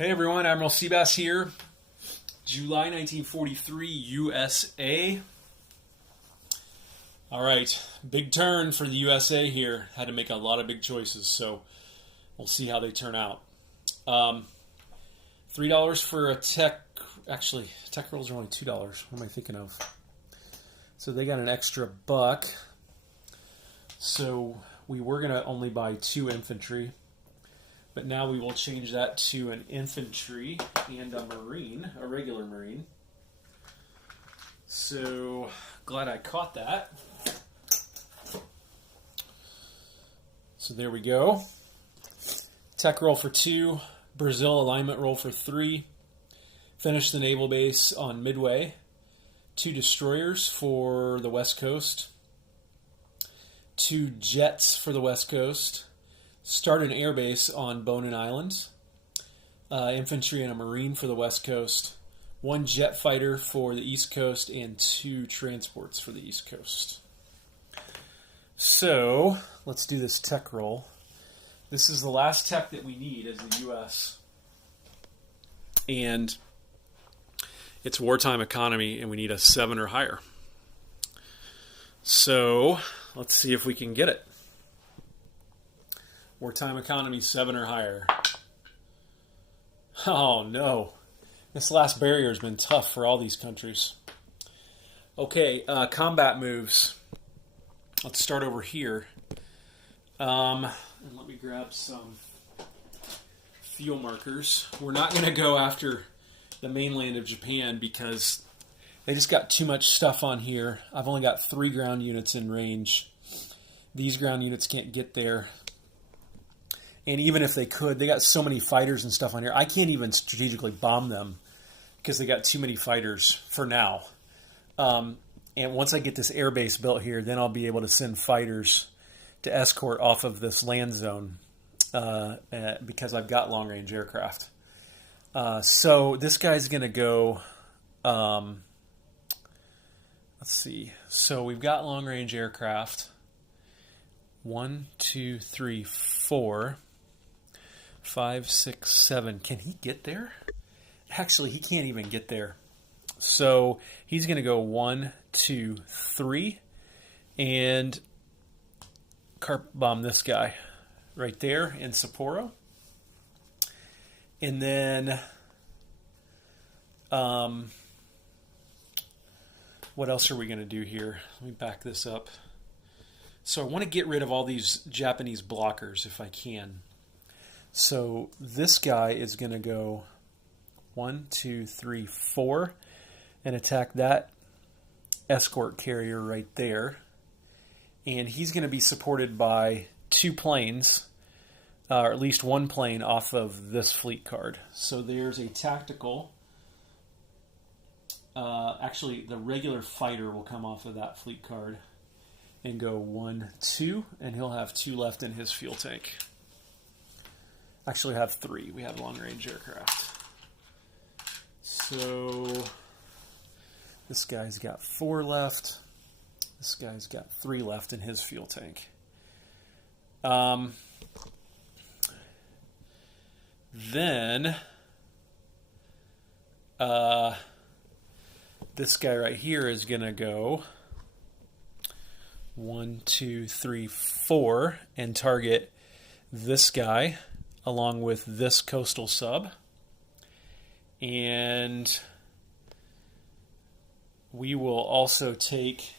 Hey everyone, Admiral Seabass here. July 1943, USA. All right, big turn for the USA here. Had to make a lot of big choices, so we'll see how they turn out. $3 for a tech. Actually, tech rolls are only $2. What am I thinking of? So they got an extra buck. So we were going to only buy 2 infantry. But now we will change that to an infantry and a marine, a regular marine. So glad I caught that. So there we go. Tech roll for 2, Brazil alignment roll for 3. Finish the naval base on Midway. 2 destroyers for the West Coast. 2 jets for the West Coast. Start an airbase on Bonin Island. Infantry and a marine for the West Coast. 1 jet fighter for the East Coast and 2 transports for the East Coast. So let's do this tech roll. This is the last tech that we need as the U.S. And it's wartime economy, and we need a 7 or higher. So let's see if we can get it. Wartime economy 7 or higher. Oh no. This last barrier has been tough for all these countries. Okay, combat moves. Let's start over here. And let me grab some fuel markers. We're not going to go after the mainland of Japan because they just got too much stuff on here. I've only got 3 ground units in range. These ground units can't get there. And even if they could, they got so many fighters and stuff on here. I can't even strategically bomb them because they got too many fighters for now. And once I get this air base built here, then I'll be able to send fighters to escort off of this land zone because I've got long-range aircraft. So this guy's going to go... let's see. So we've got long-range aircraft. 1, 2, 3, 4... 5, 6, 7. Can he get there? Actually, he can't even get there. So he's going to go 1, 2, 3, and carpet bomb this guy right there in Sapporo. And then, what else are we going to do here? Let me back this up. So I want to get rid of all these Japanese blockers if I can. So this guy is going to go 1, 2, 3, 4 and attack that escort carrier right there. And he's going to be supported by 2 planes, or at least 1 plane off of this fleet card. So there's a tactical. Actually, the regular fighter will come off of that fleet card and go 1, 2, and he'll have 2 left in his fuel tank. Actually, have 3. We have long-range aircraft. So this guy's got 4 left. This guy's got 3 left in his fuel tank. Then this guy right here is going to go 1, 2, 3, 4 and target this guy along with this coastal sub. And we will also take,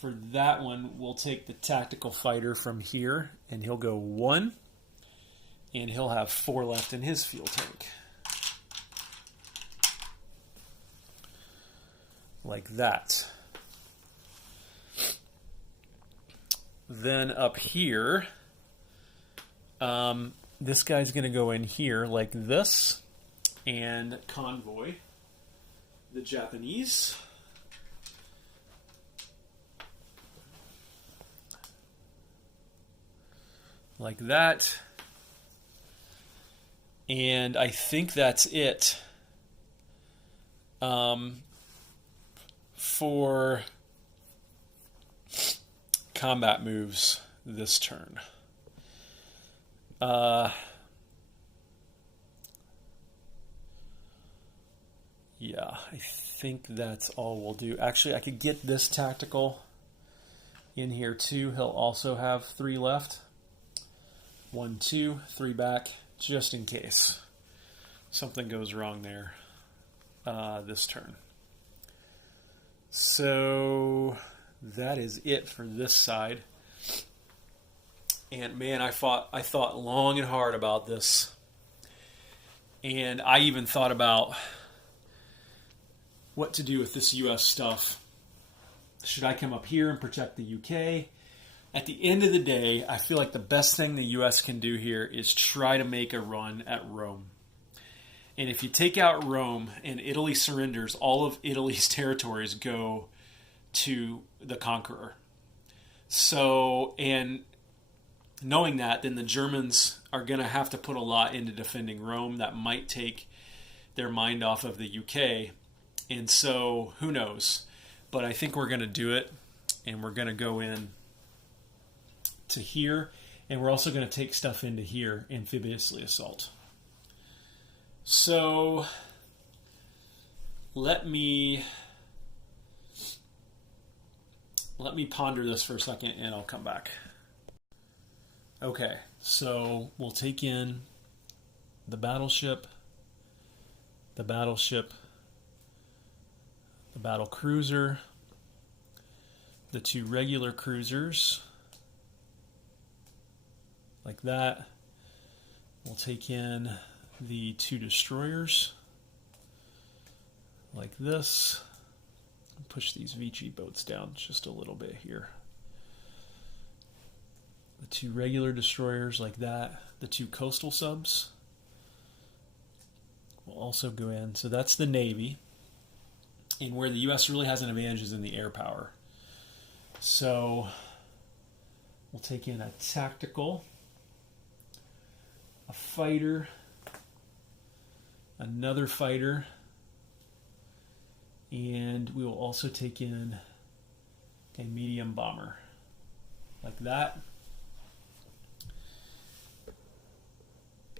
for that one, we'll take the tactical fighter from here, and he'll go 1, and he'll have 4 left in his fuel tank. Like that. Then up here, this guy's going to go in here like this and convoy the Japanese. Like that. And I think that's it for combat moves this turn. Yeah, I think that's all we'll do. Actually, I could get this tactical in here too. He'll also have 3 left. 1, 2, 3 back, just in case something goes wrong there this turn. So that is it for this side. And man, I thought long and hard about this. And I even thought about what to do with this US stuff. Should I come up here and protect the UK? At the end of the day, I feel like the best thing the US can do here is try to make a run at Rome. And if you take out Rome and Italy surrenders, all of Italy's territories go to the conqueror. So, and knowing that, then the Germans are going to have to put a lot into defending Rome. That might take their mind off of the UK. And so, who knows? But I think we're going to do it, and we're going to go in to here, and we're also going to take stuff into here, amphibiously assault. So, let me ponder this for a second, and I'll come back. Okay, so we'll take in the battleship, the battle cruiser, the 2 regular cruisers, like that. We'll take in the 2 destroyers, like this. Push these Vichy boats down just a little bit here. The 2 regular destroyers, like that. The 2 coastal subs will also go in. So that's the Navy. And where the U.S. really has an advantage is in the air power. So we'll take in a tactical, a fighter, another fighter, and we will also take in a medium bomber, like that.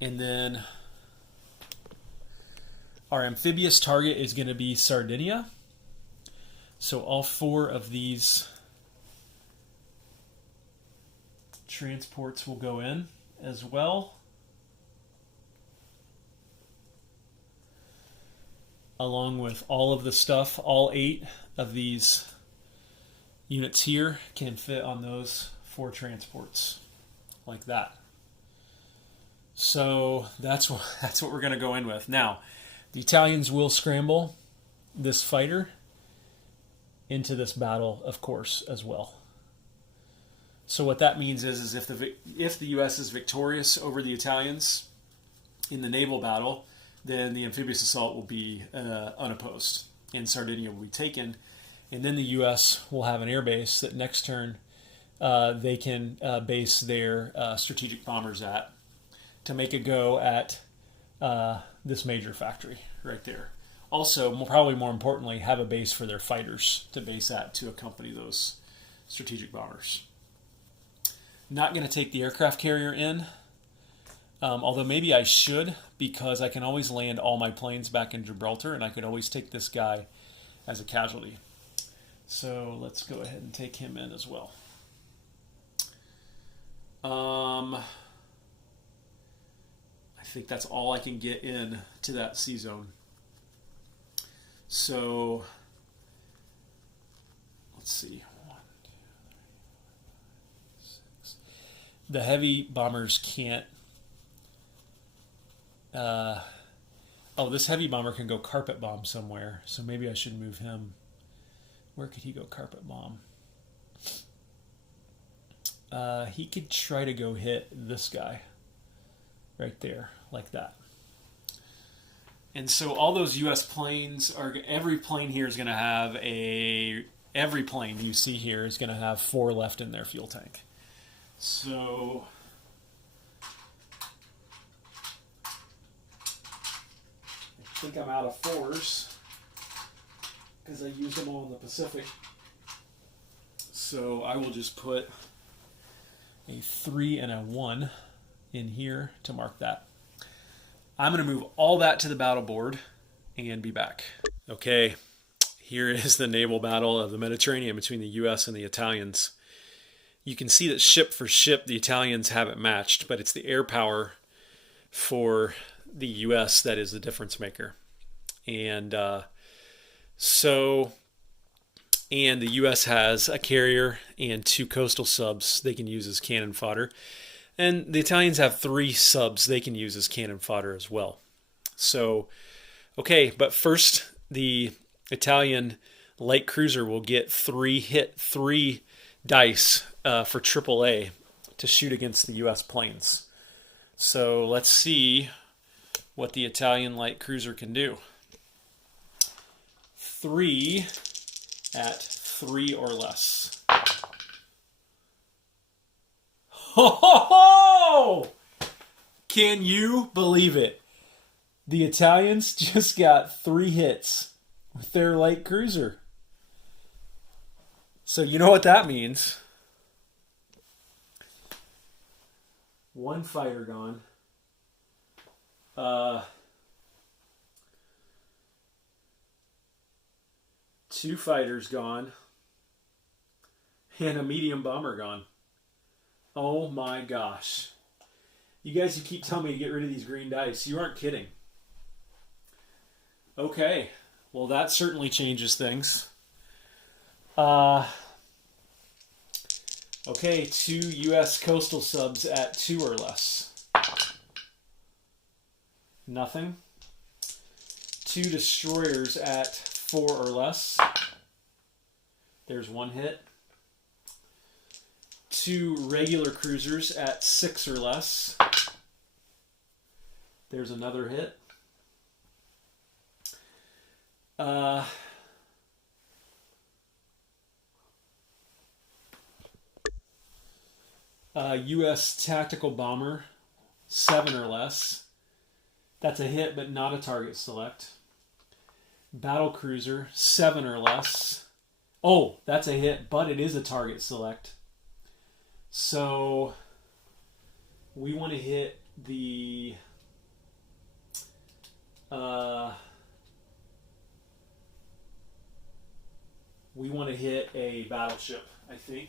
And then our amphibious target is going to be Sardinia. So all 4 of these transports will go in as well, along with all of the stuff. All 8 of these units here can fit on those 4 transports, like that. So that's what we're going to go in with. Now, the Italians will scramble this fighter into this battle, of course, as well. So what that means is if the U.S. is victorious over the Italians in the naval battle, then the amphibious assault will be unopposed, and Sardinia will be taken. And then the U.S. will have an air base that next turn they can base their strategic bombers at to make a go at this major factory right there. Also, probably more importantly, have a base for their fighters to base at to accompany those strategic bombers. Not going to take the aircraft carrier in, although maybe I should, because I can always land all my planes back in Gibraltar, and I could always take this guy as a casualty. So let's go ahead and take him in as well. I think that's all I can get in to that sea zone. So let's see. 1, 2, 3, 4, 5, 6. The heavy bombers can't. This heavy bomber can go carpet bomb somewhere, so maybe I should move him. Where could he go carpet bomb? He could try to go hit this guy right there, like that. And so all those U.S. planes every plane here is going to have every plane you see here is going to have 4 left in their fuel tank. So I think I'm out of 4s because I used them all in the Pacific. So I will just put a 3 and a 1 in here to mark that. I'm going to move all that to the battle board, and be back. Okay, here is the naval battle of the Mediterranean between the U.S. and the Italians. You can see that ship for ship, the Italians haven't matched, but it's the air power for the U.S. that is the difference maker. And and the U.S. has a carrier and 2 coastal subs they can use as cannon fodder. And the Italians have 3 subs they can use as cannon fodder as well. So, okay, but first, the Italian light cruiser will get 3 dice for AAA to shoot against the U.S. planes. So let's see what the Italian light cruiser can do. 3 at 3 or less. Ho ho ho! Can you believe it? The Italians just got 3 hits with their light cruiser. So you know what that means. 1 fighter gone. 2 fighters gone. And a medium bomber gone. Oh my gosh. You guys who keep telling me to get rid of these green dice, you aren't kidding. Okay. Well, that certainly changes things. Okay, 2 U.S. coastal subs at 2 or less. Nothing. 2 destroyers at 4 or less. There's 1 hit. 2 regular cruisers at 6 or less. There's another hit. U.S. tactical bomber, 7 or less. That's a hit, but not a target select. Battle cruiser, 7 or less. Oh, that's a hit, but it is a target select. So we want to hit the we want to hit a battleship, I think.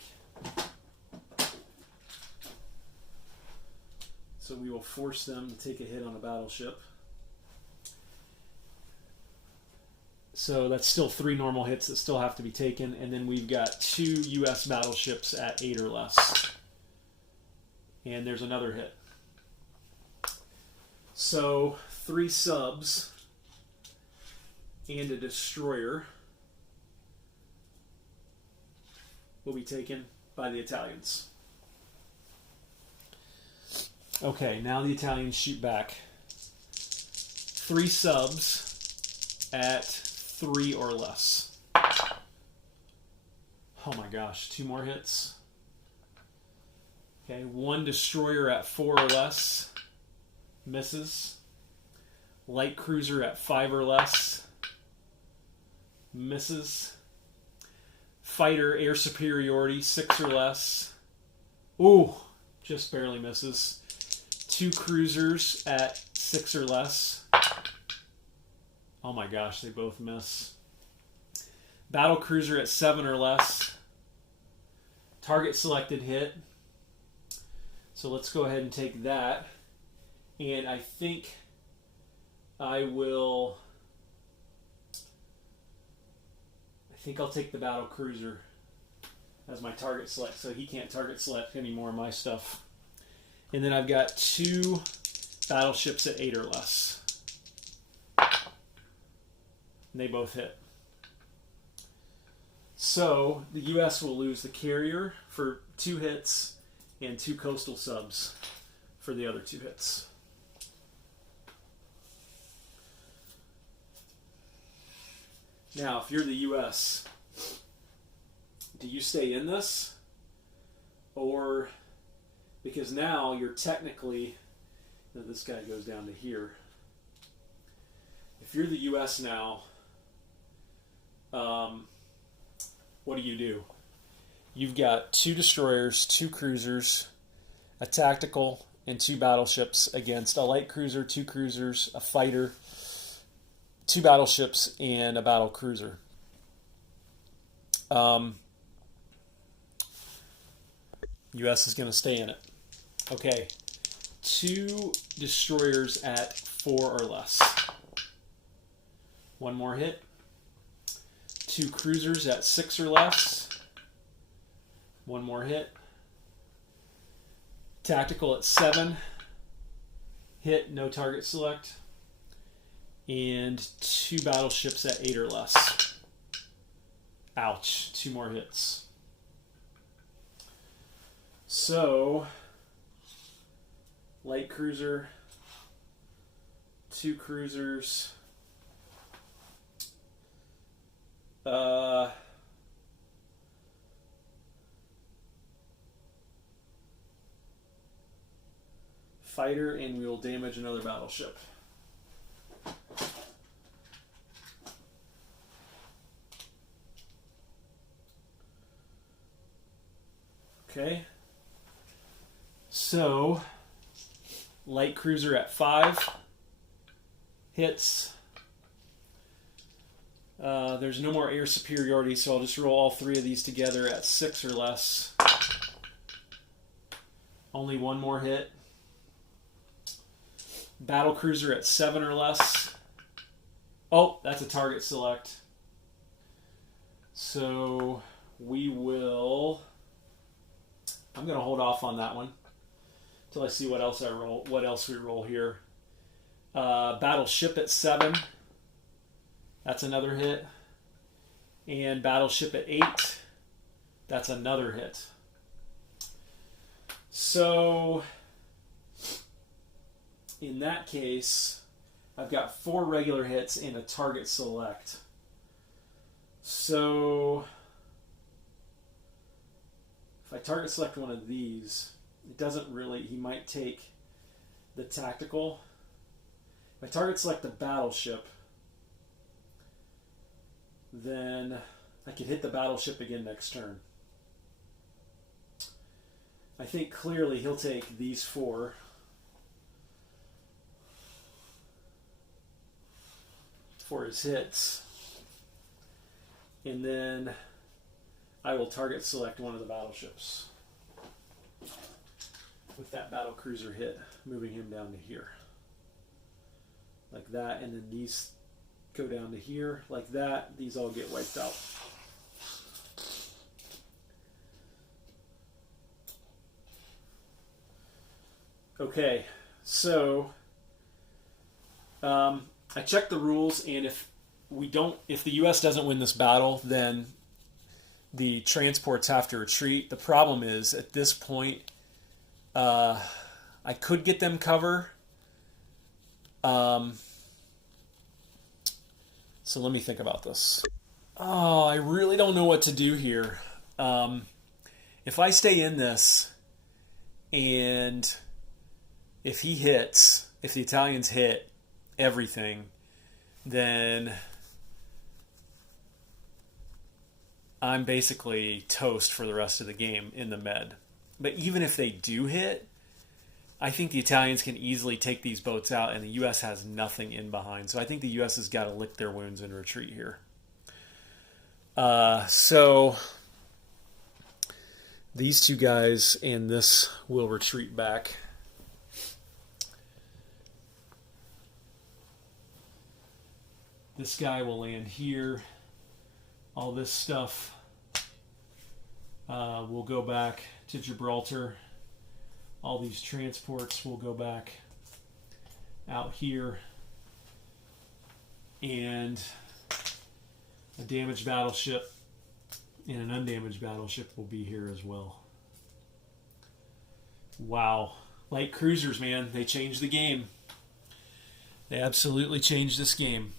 So we will force them to take a hit on a battleship. So that's still 3 normal hits that still have to be taken. And then we've got 2 U.S. battleships at 8 or less. And there's another hit. So 3 subs and a destroyer will be taken by the Italians. Okay, now the Italians shoot back. 3 subs at 3 or less. Oh my gosh, 2 more hits. Okay, 1 destroyer at 4 or less. Misses. Light cruiser at 5 or less. Misses. Fighter air superiority, 6 or less. Ooh, just barely misses. 2 cruisers at 6 or less. Oh my gosh, they both miss. Battle cruiser at 7 or less. Target selected hit. So let's go ahead and take that. And I think I'll take the battle cruiser as my target select, so he can't target select any more of my stuff. And then I've got 2 battleships at 8 or less. And they both hit. So the U.S. will lose the carrier for 2 hits and 2 coastal subs for the other 2 hits. Now, if you're the U.S., do you stay in this? Or, because now you're technically, this guy goes down to here. If you're the U.S. now, what do? You've got 2 destroyers, 2 cruisers, a tactical, and 2 battleships against a light cruiser, 2 cruisers, a fighter, 2 battleships and a battle cruiser. U.S. is going to stay in it. Okay, 2 destroyers at 4 or less. 1 more hit. 2 cruisers at 6 or less. 1 more hit. Tactical at 7. Hit, no target select. And 2 battleships at 8 or less. Ouch, 2 more hits. So, light cruiser, 2 cruisers, fighter, and we will damage another battleship. Okay. So, light cruiser at 5 hits. There's no more air superiority, so I'll just roll all 3 of these together at 6 or less. Only 1 more hit. Battle cruiser at 7 or less. Oh, that's a target select. So we will... I'm going to hold off on that one until I see what else I roll. What else we roll here? Battleship at 7. That's another hit. And battleship at 8. That's another hit. So in that case, I've got 4 regular hits and a target select. So if I target select one of these, it doesn't really, he might take the tactical. If I target select the battleship, then I could hit the battleship again next turn. I think clearly he'll take these 4. For his hits. And then I will target select one of the battleships with that battle cruiser hit, moving him down to here. Like that, and then these go down to here. Like that, these all get wiped out. Okay, so I checked the rules, and if the U.S. doesn't win this battle, then the transports have to retreat. The problem is, at this point, I could get them cover. So let me think about this. Oh, I really don't know what to do here. If I stay in this, and if he hits, if the Italians hit everything, then I'm basically toast for the rest of the game in the med. But even if they do hit, I think the Italians can easily take these boats out, and the U.S. has nothing in behind. So I think the U.S. has got to lick their wounds and retreat here. So these 2 guys and this will retreat back. This guy will land here. All this stuff will go back to Gibraltar. All these transports will go back out here. And a damaged battleship and an undamaged battleship will be here as well. Wow. Light cruisers, man. They changed the game. They absolutely changed this game.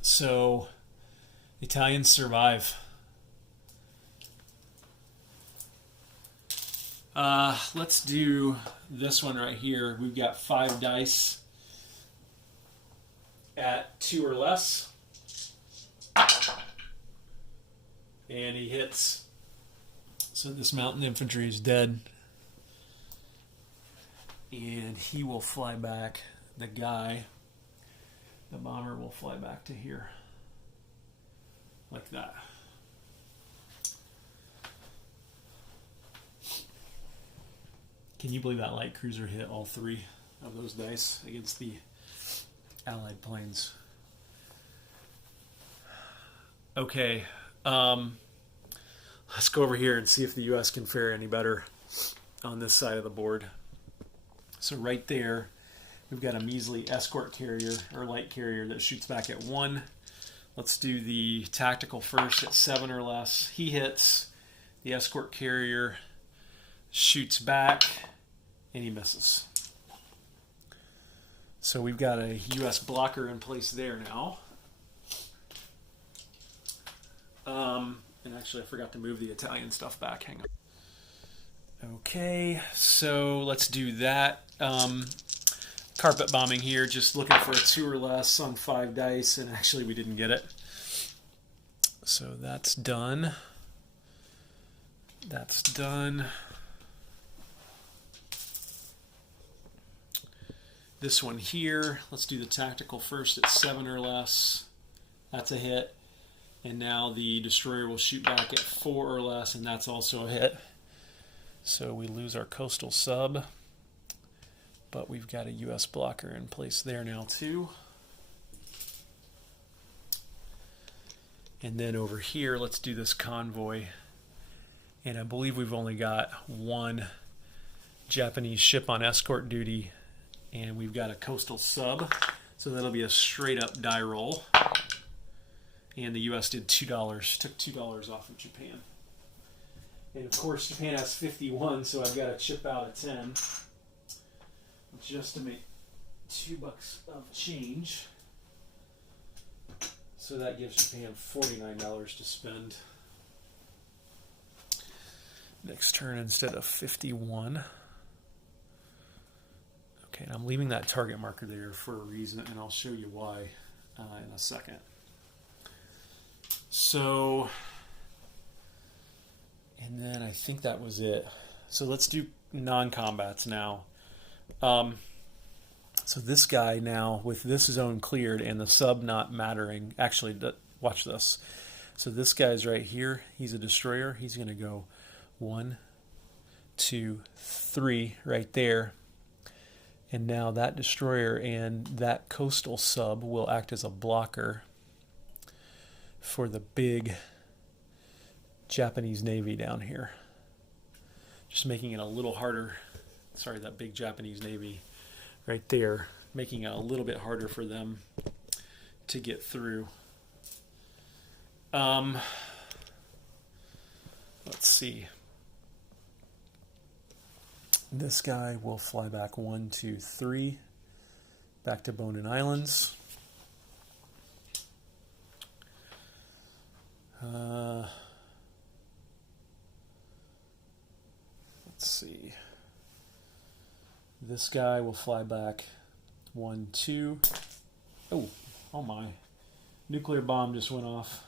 So, the Italians survive. Let's do this one right here. We've got 5 dice at 2 or less. And he hits. So this mountain infantry is dead. And he will fly back. The guy The bomber will fly back to here, like that. Can you believe that light cruiser hit all 3 of those dice against the Allied planes? Okay, let's go over here and see if the U.S. can fare any better on this side of the board. So right there, we've got a measly escort carrier or light carrier that shoots back at 1. Let's do the tactical first at 7 or less. He hits. The escort carrier shoots back, and he misses. So we've got a U.S. blocker in place there now. And actually, I forgot to move the Italian stuff back. Hang on. Okay, so let's do that. Carpet bombing here, just looking for a 2 or less on 5 dice, and actually we didn't get it. So that's done. That's done. This one here, let's do the tactical first at 7 or less. That's a hit. And now the destroyer will shoot back at 4 or less, and that's also a hit. So we lose our coastal sub, but we've got a U.S. blocker in place there now too. And then over here, let's do this convoy. And I believe we've only got 1 Japanese ship on escort duty, and we've got a coastal sub, so that'll be a straight up die roll. And the U.S. did $2, took $2 off of Japan. And of course, Japan has 51, so I've got to chip out a 10 just to make $2 of change. So that gives Japan $49 to spend. Next turn instead of 51. Okay, and I'm leaving that target marker there for a reason, and I'll show you why in a second. So, and then I think that was it. So let's do non-combats now. So this guy now, with this zone cleared and the sub not mattering, actually, watch this. So this guy's right here. He's a destroyer. He's going to go 1, 2, 3 right there. And now that destroyer and that coastal sub will act as a blocker for the big Japanese Navy down here. Just making it a little harder. Sorry, that big Japanese Navy right there, making it a little bit harder for them to get through. Let's see. This guy will fly back 1, 2, 3, back to Bonin Islands. Let's see. This guy will fly back 1, 2. Oh my. Nuclear bomb just went off.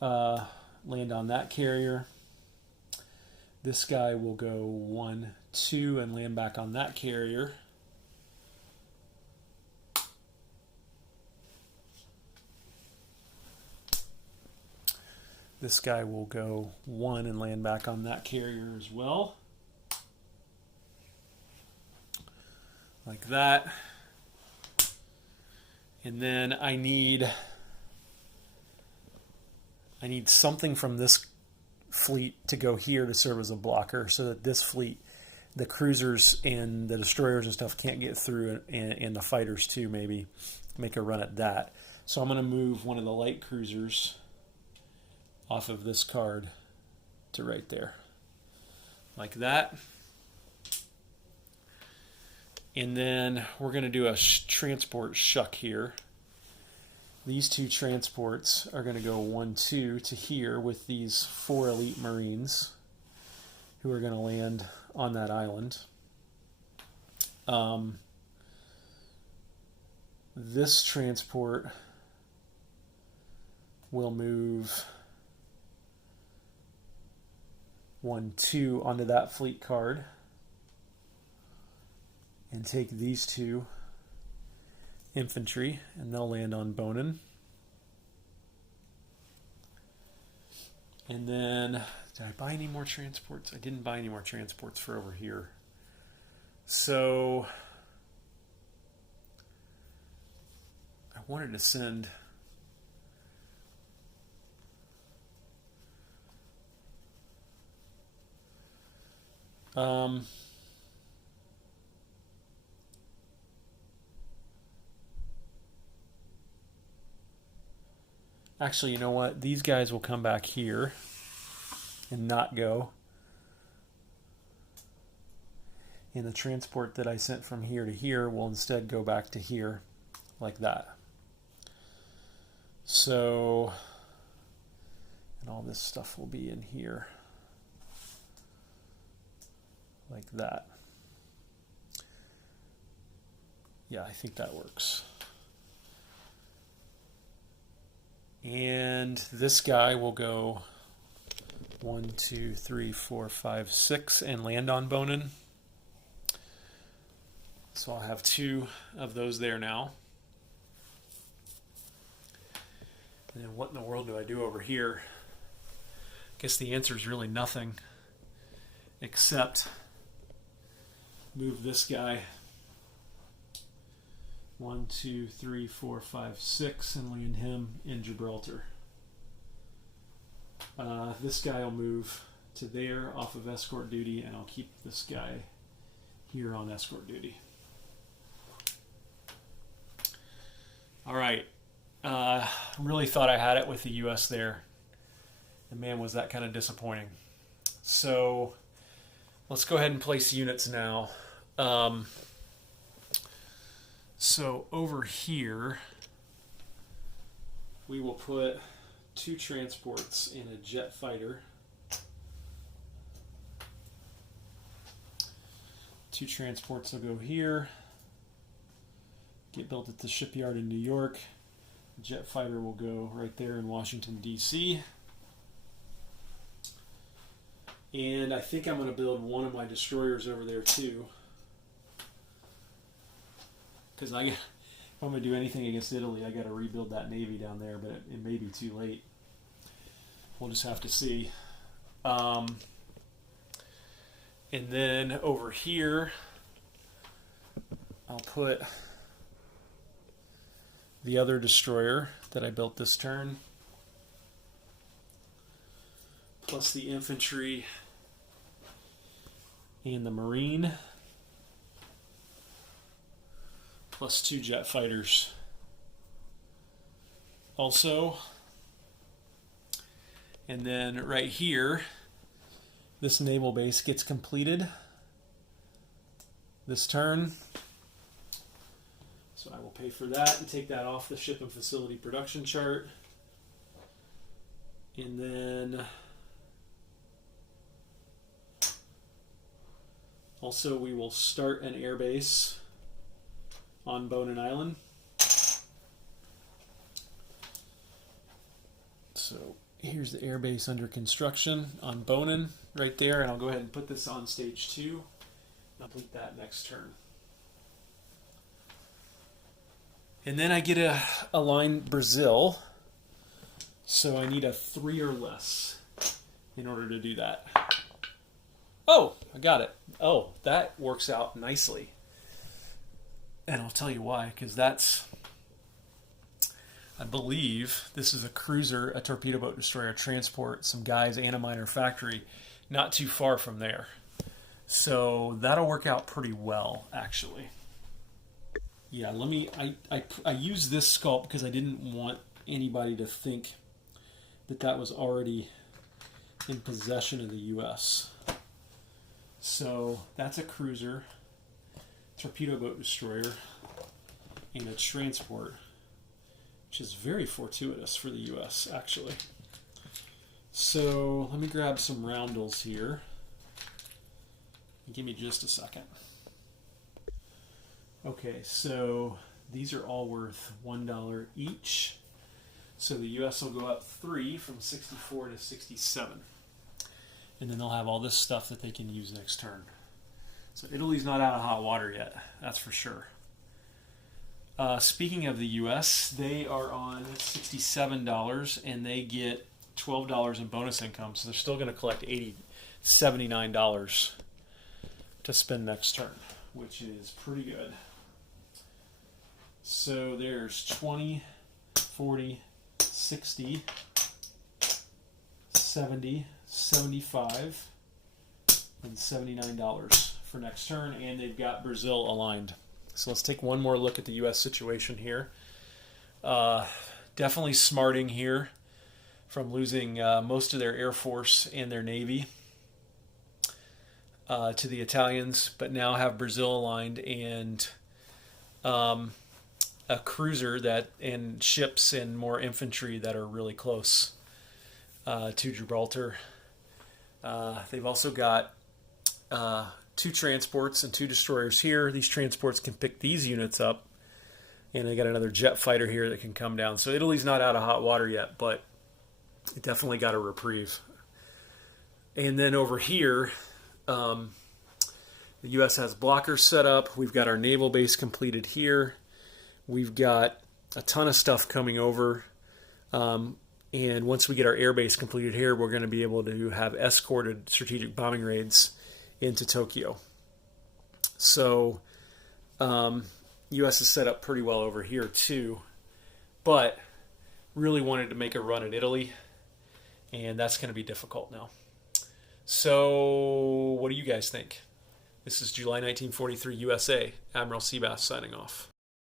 Land on that carrier. This guy will go 1, 2 and land back on that carrier. This guy will go 1 and land back on that carrier as well. Like that. And then I need something from this fleet to go here to serve as a blocker so that this fleet, the cruisers and the destroyers and stuff, can't get through, and the fighters too, maybe make a run at that. So I'm going to move one of the light cruisers off of this card to right there, like that. And then we're going to do a transport shuck here. These 2 transports are going to go 1, 2 to here with these 4 elite Marines who are going to land on that island. This transport will move 1, 2 onto that fleet card and take these 2 infantry, and they'll land on Bonin. And then, did I buy any more transports? I didn't buy any more transports for over here. So, I wanted to send... Actually, you know what? These guys will come back here and not go. And the transport that I sent from here to here will instead go back to here, like that. So, and all this stuff will be in here, like that. Yeah, I think that works. And this guy will go 1, 2, 3, 4, 5, 6 and land on Bonin. So I'll have 2 of those there now. And then what in the world do I do over here? I guess the answer is really nothing, except move this guy 1, 2, 3, 4, 5, 6 and land him in Gibraltar. This guy will move to there off of escort duty, and I'll keep this guy here on escort duty. All right. Really thought I had it with the U.S. there. And man, was that kind of disappointing. So let's go ahead and place units now. So over here, we will put 2 transports in a jet fighter. 2 transports will go here, get built at the shipyard in New York. The jet fighter will go right there in Washington, D.C. And I think I'm going to build one of my destroyers over there too. Because if I'm going to do anything against Italy, I got to rebuild that navy down there, but it may be too late. We'll just have to see. And then over here, I'll put the other destroyer that I built this turn, plus the infantry and the marine, plus 2 jet fighters. Also, and then right here, this naval base gets completed this turn. So I will pay for that and take that off the ship and facility production chart. And then also we will start an air base on Bonin Island. So here's the air base under construction on Bonin right there, and I'll go ahead and put this on stage 2. I'll complete that next turn. And then I get a align Brazil, so I need a 3 or less in order to do that. Oh, I got it. Oh, that works out nicely. And I'll tell you why, because that's, I believe, this is a cruiser, a torpedo boat destroyer, transport, some guys, and a minor factory, not too far from there. So that'll work out pretty well, actually. Yeah, I used this sculpt because I didn't want anybody to think that that was already in possession of the U.S. So that's a cruiser, torpedo boat destroyer, and a transport, which is very fortuitous for the U.S., actually. So let me grab some roundels here. Give me just a second. Okay, so these are all worth $1 each. So the U.S. will go up 3 from 64 to 67. And then they'll have all this stuff that they can use next turn. So Italy's not out of hot water yet, that's for sure. Speaking of the U.S., they are on $67 and they get $12 in bonus income. So they're still going to collect $79 to spend next turn, which is pretty good. So there's 20, 40, 60, 70, 75, and $79 for next turn, and they've got Brazil aligned. So let's take one more look at the U.S. situation here. Definitely smarting here from losing most of their Air Force and their Navy to the Italians, but now have Brazil aligned and a cruiser and ships and more infantry that are really close to Gibraltar. They've also got 2 transports and 2 destroyers here. These transports can pick these units up, and they got another jet fighter here that can come down. So Italy's not out of hot water yet, but it definitely got a reprieve. And then over here, the U.S. has blockers set up. We've got our naval base completed here. We've got a ton of stuff coming over. And once we get our air base completed here, we're going to be able to have escorted strategic bombing raids into Tokyo. So U.S. is set up pretty well over here too, but really wanted to make a run at Italy, and that's going to be difficult now. So what do you guys think? This is July 1943 USA. Admiral Seabass signing off.